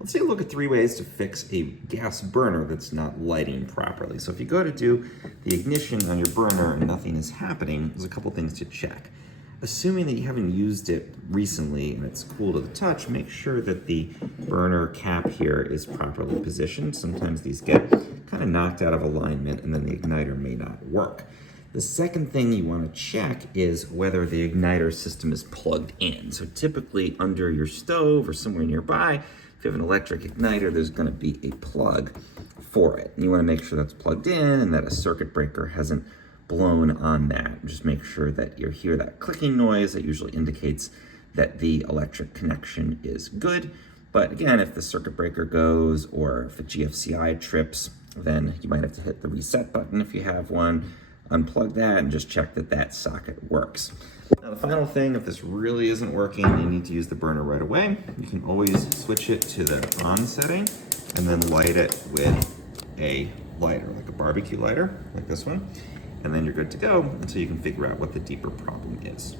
Let's take a look at 3 ways to fix a gas burner that's not lighting properly. So if you go to do the ignition on your burner and nothing is happening, there's a couple things to check. Assuming that you haven't used it recently and it's cool to the touch, make sure that the burner cap here is properly positioned. Sometimes these get kind of knocked out of alignment and then the igniter may not work. The second thing you want to check is whether the igniter system is plugged in. So typically under your stove or somewhere nearby, if you have an electric igniter, there's going to be a plug for it. And you want to make sure that's plugged in and that a circuit breaker hasn't blown on that. Just make sure that you hear that clicking noise that usually indicates that the electric connection is good. But again, if the circuit breaker goes or if a GFCI trips, then you might have to hit the reset button if you have one, unplug that and just check that that socket works. Now the final thing, if this really isn't working and you need to use the burner right away, you can always switch it to the on setting and then light it with a lighter, like a barbecue lighter, like this one. And then you're good to go until you can figure out what the deeper problem is.